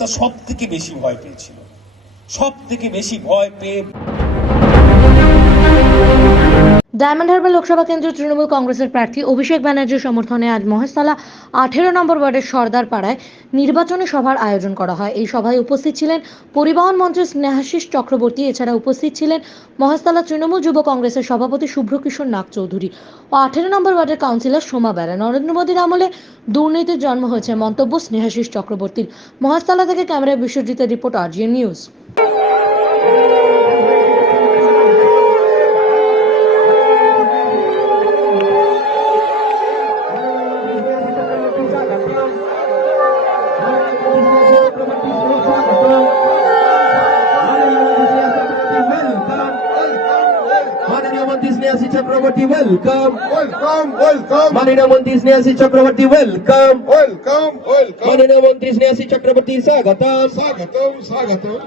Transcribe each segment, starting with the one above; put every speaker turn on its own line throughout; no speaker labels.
নেতা সব থেকে বেশি ভয় পেয়েছিল। সব থেকে বেশি ভয় পেয়ে
ডায়মন্ড হারবার লোকসভা কেন্দ্রের তৃণমূল কংগ্রেসের প্রার্থী অভিষেক ব্যানার্জির সমর্থনে আজ মহেশতলা আঠেরো নম্বর ওয়ার্ডের সর্দার পাড়ায় নির্বাচনী সভার আয়োজন করা হয়। এই সভায় উপস্থিত ছিলেন পরিবহন মন্ত্রী স্নেহাশিস চক্রবর্তী, এছাড়া উপস্থিত ছিলেন মহেশতলা তৃণমূল যুব কংগ্রেসের সভাপতি শুভ্রকিশোর নাগ চৌধুরী ও আঠেরো নম্বর ওয়ার্ডের কাউন্সিলর সোমা বেরা নরেন্দ্র মোদীর আমলে দুর্নীতির জন্ম হয়েছে মন্তব্য স্নেহাশিস চক্রবর্তীর। মহেশতলা থেকে ক্যামেরায় বিশ্বজিতের report, R G N news.
Chakraborty welcome
welcome welcome
মাননীয় মন্ত্রী Snehasis Chakraborty welcome
welcome welcome
মাননীয় মন্ত্রী স্নেহাসী চক্রবর্তী স্বাগত
স্বাগতম স্বাগতম.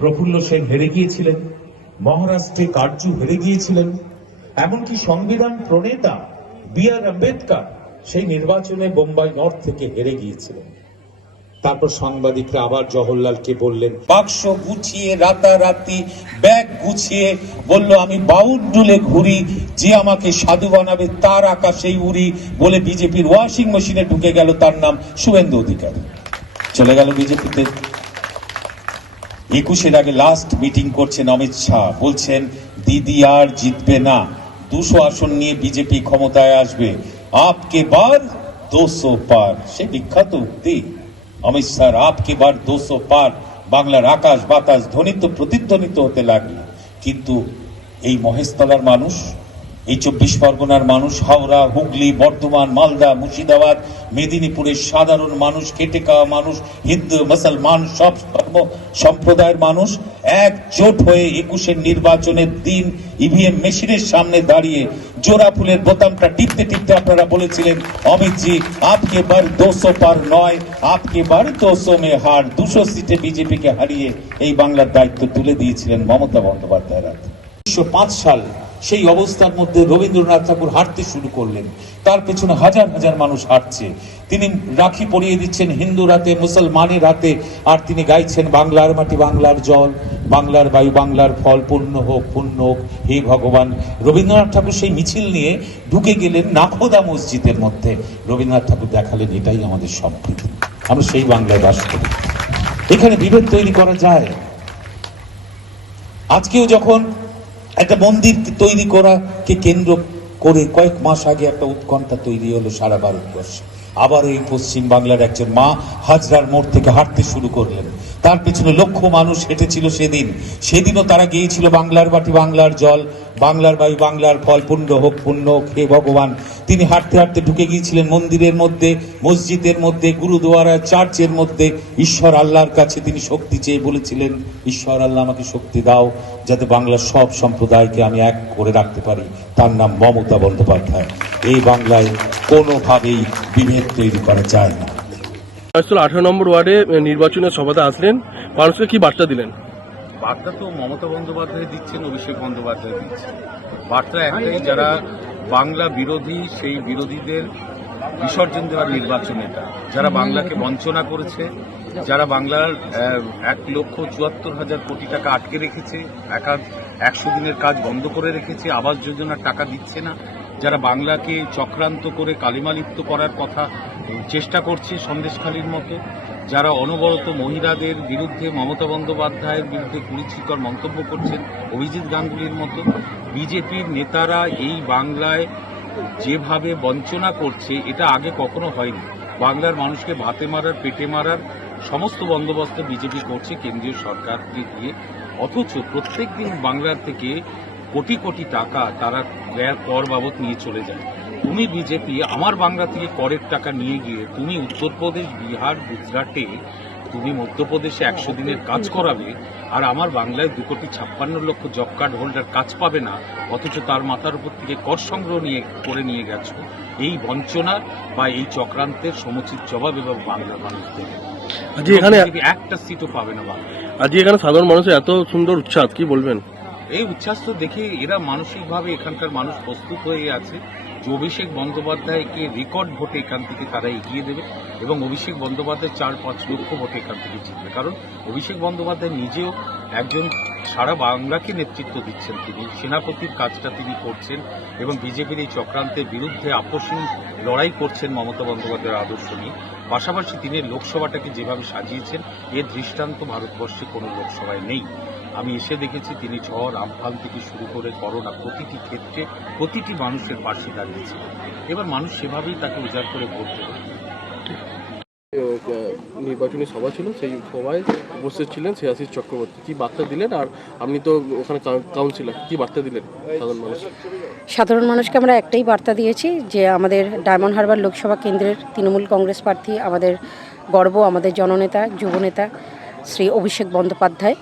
প্রফুল্ল সেন হেরে গিয়েছিলেন মহারাষ্ট্রে কার্জু হেরে গিয়েছিলেন এমনকি সংবিধান প্রণেতা বি আর আম্বেদকর সেই নির্বাচনে বোম্বাই নর্থ থেকে হেরে গিয়েছিলেন। তারপর সাংবাদিকরা আবার জওহরলালকে বললেন, বাক্স গুছিয়ে, রাতারাতি, ব্যাগ গুছিয়ে বলল, আমি বাউডুলে ঘুরি, যে আমাকে সাধু বানাবে তার আকাশেই উড়ি বলে বিজেপির ওয়াশিং মেশিনে ঢুকে গেল তার নাম শুভেন্দু অধিকারী। চলে গেল বিজেপিতে। একুশের আগে লাস্ট মিটিং করছেন অমিত শাহ। বলছেন, দিদি আর জিতবে না। দুশো আসন নিয়ে বিজেপি ক্ষমতায় আসবে। আপকে বার দোশো পার। সে বিখ্যাত উক্তি। অমিত শাহ আপকে বার দুশো পার বাংলার আকাশ বাতাস ধ্বনিত প্রতিধ্বনিত হতে লাগল। কিন্তু এই মহেশতলার মানুষ এই চব্বিশ পরগনার মানুষ, হাওড়া, হুগলি, বর্ধমান, মালদা, মুর্শিদাবাদ, মেদিনীপুরের সাধারণ মানুষ খেটে খাওয়া মানুষ, হিন্দু, মুসলমান, সব ধর্ম সম্প্রদায়ের মানুষ একজোট হয়ে একুশের নির্বাচনের দিন ইভিএম মেশিনের সামনে দাঁড়িয়ে জোড়া ফুলের বোতামটা টিপতে টিপতে আপনারা বলেছিলেন অমিতজি আপকে বার দোষো পার নয়, আপকে বার দোষো মে হার। দুশো সিটে বিজেপিকে হারিয়ে এই বাংলার দায়িত্ব তুলে দিয়েছিলেন মমতা বন্দ্যোপাধ্যায়ের হাতে উনিশশো সাল সেই অবস্থার মধ্যে রবীন্দ্রনাথ ঠাকুর হাঁটতে শুরু করলেন। তার পেছনে হাজার হাজার মানুষ হাঁটছে। তিনি রাখি পরিয়ে দিচ্ছেন হিন্দুর হাতে মুসলমানের হাতে আর তিনি গাইছেন বাংলার মাটি, বাংলার জল, বাংলার বায়ু, বাংলার ফল পূর্ণ হোক পূর্ণ হোক, হে ভগবান। রবীন্দ্রনাথ ঠাকুর সেই মিছিল নিয়ে ঢুকে গেলেন নাখোদা মসজিদের মধ্যে। রবীন্দ্রনাথ ঠাকুর দেখালেন, এটাই আমাদের সম্প্রীতি আমরা সেই বাংলায় বাস করি। এখানে বিভেদ তৈরি করা যায়। আজকেও যখন একটা মন্দির তৈরি করাকে কেন্দ্র করে কয়েক মাস আগে একটা উৎকণ্ঠা তৈরি হলো সারা ভারতবর্ষে। আবার এই পশ্চিম বাংলার একজন মা হাজরার মোড় থেকে হাঁটতে শুরু করলেন। তার পিছনে লক্ষ মানুষ হেঁটেছিল সেদিন। সেদিনও তারা গিয়েছিল বাংলার বাটি, বাংলার জল, বাংলার বায়ু, বাংলার ফল, পুণ্য হোক পুণ্য হোক, হে ভগবান। তিনি হাঁটতে হাঁটতে ঢুকে গিয়েছিলেন মন্দিরের মধ্যে, মসজিদের মধ্যে, গুরুদুয়ারা চার্চের মধ্যে। ঈশ্বর আল্লাহর কাছে তিনি শক্তি চেয়ে বলেছিলেন, ঈশ্বর আল্লাহ, আমাকে শক্তি দাও। যাতে বাংলার সব সম্প্রদায়কে আমি এক করে রাখতে পারি। তার নাম মমতা বন্দ্যোপাধ্যায়। এই বাংলায় কোনোভাবেই বিভেদ তৈরি করা যায় না।
আঠারো নম্বর ওয়ার্ডে নির্বাচনের সভাতে আসলেন। মানুষকে কি বার্তা দিলেন?
বার্তা তো মমতা বন্দ্যোপাধ্যায় দিচ্ছেন অভিষেক বন্দ্যোপাধ্যায় দিচ্ছেন। বার্তা একটাই যারা বাংলা বিরোধী সেই বিরোধীদের বিসর্জন দেওয়ার নির্বাচন এটা। যারা বাংলাকে বঞ্চনা করেছে, যারা বাংলার এক লক্ষ চুয়াত্তর হাজার কোটি টাকা আটকে রেখেছে একশো দিনের কাজ বন্ধ করে রেখেছে, আবাস যোজনার টাকা দিচ্ছে না, যারা বাংলাকে চক্রান্ত করে কালিমালিপ্ত করার কথা চেষ্টা করছে সন্দেশখালীর মতো, যারা অনবরত মহিলাদের বিরুদ্ধে মমতা বন্দ্যোপাধ্যায়ের বিরুদ্ধে কুরুচিকর মন্তব্য করছেন অভিজিৎ গাঙ্গুলির মতো, বিজেপির নেতারা এই বাংলায় যেভাবে বঞ্চনা করছে, এটা আগে কখনো হয়নি। বাংলার মানুষকে ভাতে মারার, পেটে মারার সমস্ত বন্দোবস্ত বিজেপি করছে কেন্দ্রীয় সরকারকে দিয়ে। অথচ প্রত্যেক দিন বাংলার থেকে কোটি কোটি টাকা তারা কর বাবদ নিয়ে চলে যায়। তুমি বিজেপি, আমার বাংলা থেকে করের টাকা নিয়ে গিয়ে তুমি উত্তরপ্রদেশ, বিহার, গুজরাটে তুমি মধ্যপ্রদেশে একশো দিনের কাজ করাবে আর আমার বাংলায় দু কোটি ছাপ্পান্ন লক্ষ জব কার্ড হোল্ডার কাজ পাবে না অথচ তার মাথার উপর থেকে কর সংগ্রহ নিয়ে করে নিয়ে গেছো। এই বঞ্চনার বা এই চক্রান্তের সমুচিত জবাব এবং বাংলার মানুষ দেবে
আজকে এখানে
একটা সিটও পাবে না বাংলা
আজকে এখানে সাধারণ মানুষের এত সুন্দর উচ্ছ্বাস কি বলবেন?
এই উচ্ছ্বাস তো দেখে এরা মানসিকভাবে এখানকার মানুষ প্রস্তুত হয়ে আছে। যে অভিষেক বন্দ্যোপাধ্যায়কে রেকর্ড ভোটে এখান থেকে তারা এগিয়ে দেবে এবং অভিষেক বন্দ্যোপাধ্যায় চার পাঁচ লক্ষ ভোটে এখান থেকে জিতবে। কারণ অভিষেক বন্দ্যোপাধ্যায় নিজেও একজন সারা বাংলাকে নেতৃত্ব দিচ্ছেন তিনি। সেনাপতির কাজটা তিনি করছেন এবং বিজেপির এই চক্রান্তের বিরুদ্ধে আপসীন লড়াই করছেন মমতা বন্দ্যোপাধ্যায়ের আদর্শ নিয়ে। পাশাপাশি তিনি লোকসভাটাকে যেভাবে সাজিয়েছেন, এর দৃষ্টান্ত ভারতবর্ষে কোনো লোকসভায় নেই। আমি এসে দেখেছি তিনি ঝড় আমফান থেকে শুরু করে করোনা প্রতিটি ক্ষেত্রে প্রতিটি মানুষের পাশে দাঁড়িয়েছিলেন এবার মানুষ সেভাবেই তাকে উজাড় করে ভোট দেবে।
নির্বাচনী সভা ছিল সেই সভায় উপস্থিত ছিলেন শ্রেয়াশিস চক্রবর্তী। কি বার্তা দিলেন? আর আপনি তো ওখানে কাউন্সিলর কি বার্তা দিলেন সাধারণ মানুষ?
সাধারণ মানুষকে আমরা একটাই বার্তা দিয়েছি যে আমাদের ডায়মন্ড হারবার লোকসভা কেন্দ্রের তৃণমূল কংগ্রেস প্রার্থী আমাদের গর্ব আমাদের জননেতা যুবনেতা শ্রী অভিষেক বন্দ্যোপাধ্যায়।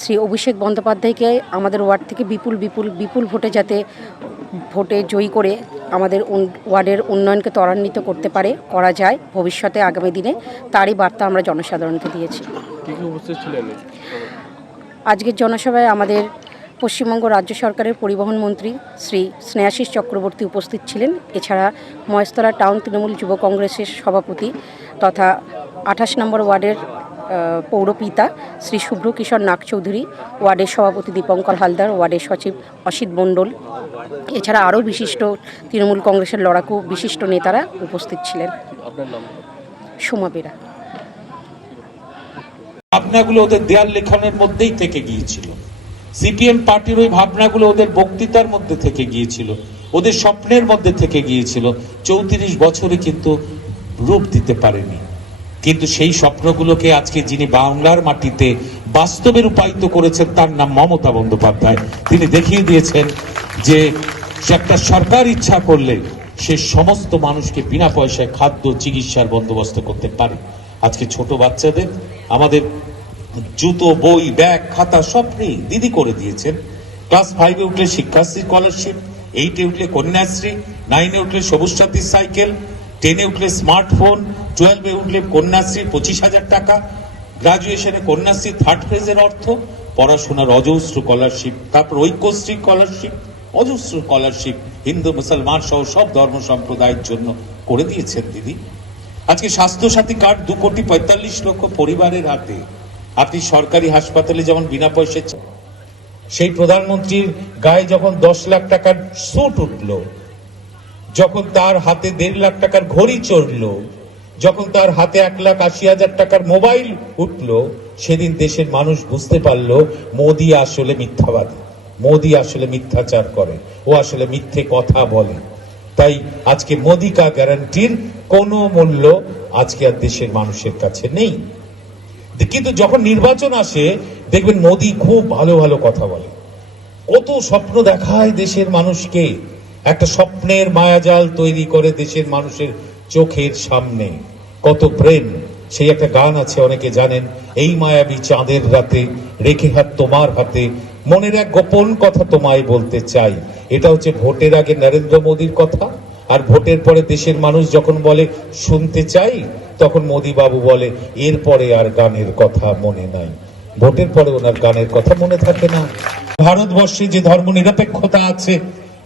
শ্রী অভিষেক বন্দ্যোপাধ্যায়কে আমাদের ওয়ার্ড থেকে বিপুল বিপুল বিপুল ভোটে যাতে ভোটে জয়ী করে আমাদের ওয়ার্ডের উন্নয়নকে ত্বরান্বিত করতে পারে করা যায় ভবিষ্যতে আগামী দিনে। তারই বার্তা আমরা জনসাধারণকে দিয়েছি? আজকের জনসভায় আমাদের পশ্চিমবঙ্গ রাজ্য সরকারের পরিবহন মন্ত্রী শ্রী স্নেহাশিস চক্রবর্তী উপস্থিত ছিলেন। এছাড়া মহেশতলা টাউন তৃণমূল যুব কংগ্রেসের সভাপতি তথা আঠাশ নম্বর ওয়ার্ডের পৌরপিতা শ্রী শুভ্র কিশোর নাগ চৌধুরী ওয়ার্ডের সভাপতি দীপঙ্কর হালদার ওয়ার্ডের সচিব অসিত মণ্ডল। এছাড়া আরও বিশিষ্ট তৃণমূল কংগ্রেসের লড়াকু বিশিষ্ট নেতারা উপস্থিত ছিলেন।
আপনার
সোমা বেরা।
ভাবনাগুলো ওদের দেয়াল লেখনের মধ্যেই থেকে গিয়েছিল। সিপিএম পার্টির ওই ভাবনাগুলো ওদের বক্তৃতার মধ্যে থেকে গিয়েছিল। ওদের স্বপ্নের মধ্যে থেকে গিয়েছিল। চৌত্রিশ বছরে কিন্তু রূপ দিতে পারেনি। কিন্তু সেই স্বপ্নগুলোকে আজকে যিনি বাংলার মাটিতে বাস্তবে রূপায়িত করেছেন, তার নাম মমতা বন্দ্যোপাধ্যায়। তিনি দেখিয়ে দিয়েছেন যে একটা সরকার ইচ্ছা করলে সে সমস্ত মানুষকে বিনা পয়সায় খাদ্য, চিকিৎসার বন্দোবস্ত করতে পারে। আজকে ছোট বাচ্চাদের, আমাদের জুতো, বই, ব্যাগ, খাতা সব ফ্রি দিদি করে দিয়েছেন। ক্লাস ফাইভে উঠলে শিক্ষাশ্রী স্কলারশিপ, এইটে উঠলে কন্যাশ্রী, নাইনে উঠলে সবুজ সাথী সাইকেল, টেনে উঠলে স্মার্টফোন টুয়েলভে উঠলে কন্যাশ্রী পঁচিশ হাজার টাকা, গ্রাজুয়েশনে কন্যাশ্রী থার্ড ফেজের অর্থ, পড়াশোনার অজস্র স্কলারশিপ, তারপর ঐক্যশ্রী স্কলারশিপ, অজস্র স্কলারশিপ, হিন্দু, মুসলমান সহ সব ধর্ম সম্প্রদায়ের জন্য করে দিয়েছেন দিদি। আজকে স্বাস্থ্যসাথী কার্ড দু কোটি পঁয়তাল্লিশ লক্ষ পরিবারের হাতে। আপনি সরকারি হাসপাতালে যেমন বিনা পয়সায় সেই প্রধানমন্ত্রীর গায়ে যখন দশ লাখ টাকার স্যুট উঠল, যখন তার হাতে দেড় লাখ টাকার ঘড়ি চড়লো যখন তার হাতে এক লাখ আশি হাজার টাকার মোবাইল উঠল, সেদিন দেশের মানুষ বুঝতে পারল, মোদি আসলে মিথ্যাবাদী। মোদি আসলে মিথ্যাচার করে। ও আসলে মিথ্যে কথা বলে। তাই আজকে মোদি কা গ্যারান্টির কোনো মূল্য আজকে আর দেশের মানুষের কাছে নেই। কিন্তু যখন নির্বাচন আসে, দেখবেন মোদি খুব ভালো ভালো কথা বলে। কত স্বপ্ন দেখায় দেশের মানুষকে। একটা স্বপ্নের মায়াজাল তৈরি করে দেশের মানুষের চোখের সামনে। কত প্রেম, সেই একটা গান আছে, অনেকে জানেন, এই মায়াবী চাঁদের রাতে রেখে হাত তোমার হাতে, মনের এক গোপন কথা তোমায় বলতে চাই। এটা হচ্ছে ভোটের আগে নরেন্দ্র মোদীর কথা। আর ভোটের পরে দেশের মানুষ যখন বলে, শুনতে চাই, তখন মোদী বাবু বলে এরপরে আর গানের কথা মনে নাই। ভোটের পরে ওনার গানের কথা মনে থাকে না। ভারতবর্ষে যে ধর্ম নিরপেক্ষতা আছে,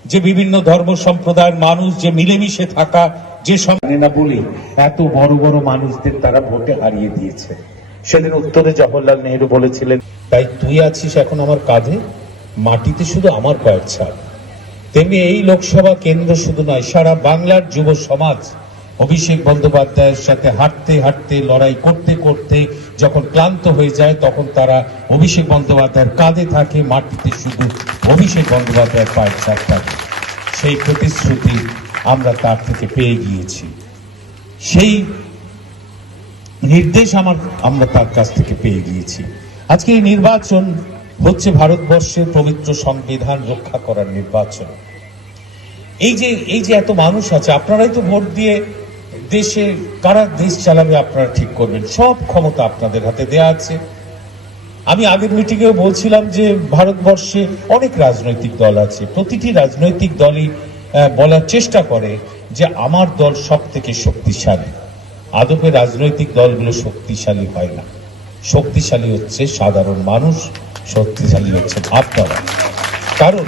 যে বিভিন্ন ধর্ম সম্প্রদায়ের মানুষ যে মিলেমিশে থাকা যে সব না বলে এত বড় বড় মানুষদের তারা ভোটে হারিয়ে দিয়েছে। সেদিন উত্তরে জওহরলাল নেহরু বলেছিলেন, তাই তুই আছিস এখন আমার কাঁধে? মাটিতে শুধু আমার কয়েক ছাড় তেমনি এই লোকসভা কেন্দ্র শুধু নয়, সারা বাংলার যুব সমাজ অভিষেক বন্দ্যোপাধ্যায়ের সাথে হাঁটতে হাঁটতে, লড়াই করতে করতে যখন ক্লান্ত হয়ে যায়, তখন তারা অভিষেক বন্দ্যোপাধ্যায়ের কাঁধে থাকে, মাটিতে শুধু অভিষেক বন্দ্যোপাধ্যায়ের পায়ের ছাপ থাকে। সেই প্রতিশ্রুতি আমরা তার থেকে পেয়ে গিয়েছি। সেই নির্দেশ আমার, আমরা তার কাছ থেকে পেয়ে গিয়েছি। আজকে এই নির্বাচন হচ্ছে ভারতবর্ষের পবিত্র সংবিধান রক্ষা করার নির্বাচন। এই যে এই যে এত মানুষ আছে, আপনারাই তো ভোট দিয়ে দেশে, কারা দেশ চালাবে আপনারা ঠিক করবেন। সব ক্ষমতা আপনাদের হাতে দেয়া আছে। আমি আগের মিটিংয়েও বলছিলাম যে ভারতবর্ষে অনেক রাজনৈতিক দল আছে। প্রতিটি রাজনৈতিক দলই বলার চেষ্টা করে যে আমার দল সব থেকে শক্তিশালী। আদপে রাজনৈতিক দলগুলো শক্তিশালী হয় না। শক্তিশালী হচ্ছে সাধারণ মানুষ, শক্তিশালী হচ্ছে আপনারা। কারণ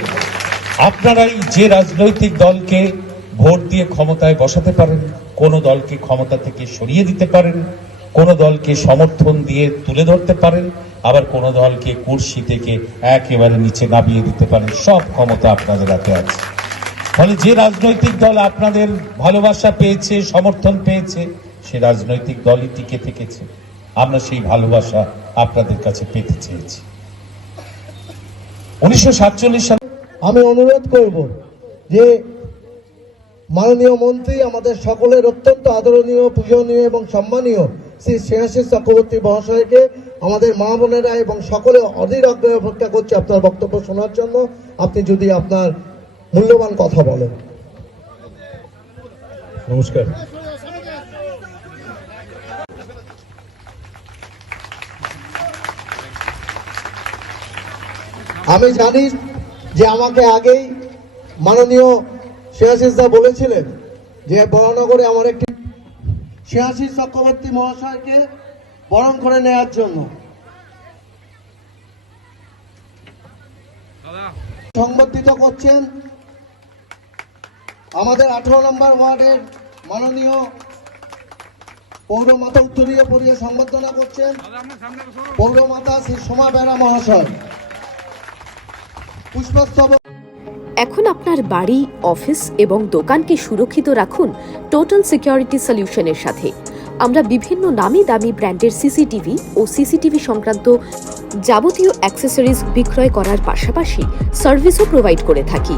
আপনারাই যে রাজনৈতিক দলকে ভোট দিয়ে ক্ষমতায় বসাতে পারেন, কোন দলকে ক্ষমতা থেকে সরিয়ে দিতে পারেন, কোন দলকে সমর্থন দিয়ে তুলে ধরতে পারেন, আবার কোন দলকে কুর্সি থেকে একেবারে নিচে নামিয়ে দিতে পারেন, সব ক্ষমতা আপনাদের হাতে আছে। ফলে যে রাজনৈতিক দল আপনাদের ভালোবাসা পেয়েছে, সমর্থন পেয়েছে, সে রাজনৈতিক দলই টিকে থেকেছে। আমরা সেই ভালোবাসা আপনাদের কাছে পেতে চেয়েছি। উনিশশো সালে
আমি অনুরোধ করব যে মাননীয় মন্ত্রী, আমাদের সকলের অত্যন্ত আদরণীয়, পূজনীয় এবং সম্মানীয় শ্রী স্নেহাশিস চক্রবর্তী মহাশয়কে, আমাদের মা বোনেরা এবং সকলে অধীর আগ্রহে অপেক্ষা করছে আপনার বক্তব্য শোনার জন্য। আপনি যদি আপনার মূল্যবান কথা বলেন নমস্কার। আমি জানি যে আমাকে আগেই মাননীয় শেয়াশিস দা বলেছিলেন যে বরানগরে আমার একটি শেয়াশিস চক্রবর্তী মহাশয়কে বরণ করে নেয়ার জন্য। সংবর্ধিত করছেন আমাদের আঠারো নম্বর ওয়ার্ডের মাননীয় পৌরমাতা উত্তরীয় পরিয়ে সংবর্ধনা করছেন পৌরমাতা শ্রী সোমা বেড়া মহাশয়। পুষ্পস্তবক।
এখন আপনার বাড়ি, অফিস এবং দোকানকে সুরক্ষিত রাখুন টোটাল সিকিউরিটি সলিউশনের সাথে। আমরা বিভিন্ন নামি দামি ব্র্যান্ডের সিসিটিভি ও সিসিটিভি সংক্রান্ত যাবতীয় অ্যাক্সেসরিজ বিক্রয় করার পাশাপাশি সার্ভিসও প্রোভাইড করে থাকি।